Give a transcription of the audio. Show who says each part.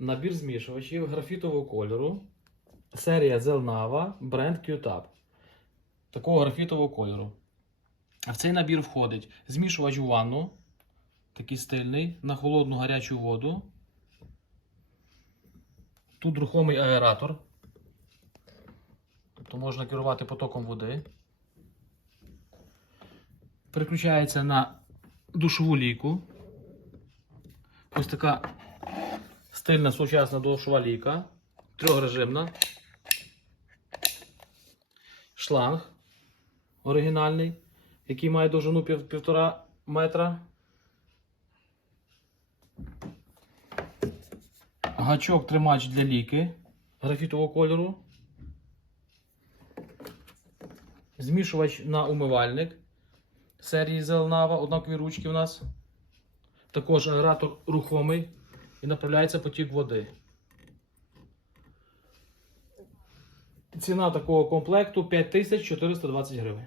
Speaker 1: Набір змішувачів графітового кольору. Серія Зелнава, бренд Q-Tab. Такого графітового кольору. В цей набір входить змішувач у ванну. Такий стильний, на холодну гарячу воду. Тут рухомий аератор. Тобто можна керувати потоком води. Переключається на душову лійку. Ось така стильна сучасна душова лійка. Трьохрежимна. Шланг оригінальний, який має довжину пів, півтора метра. Гачок тримач для ліки графітового кольору. Змішувач на умивальник серії Зеленава, однакові ручки у нас. Також аератор рухомий і направляється потік води. Ціна такого комплекту 5420 гривень.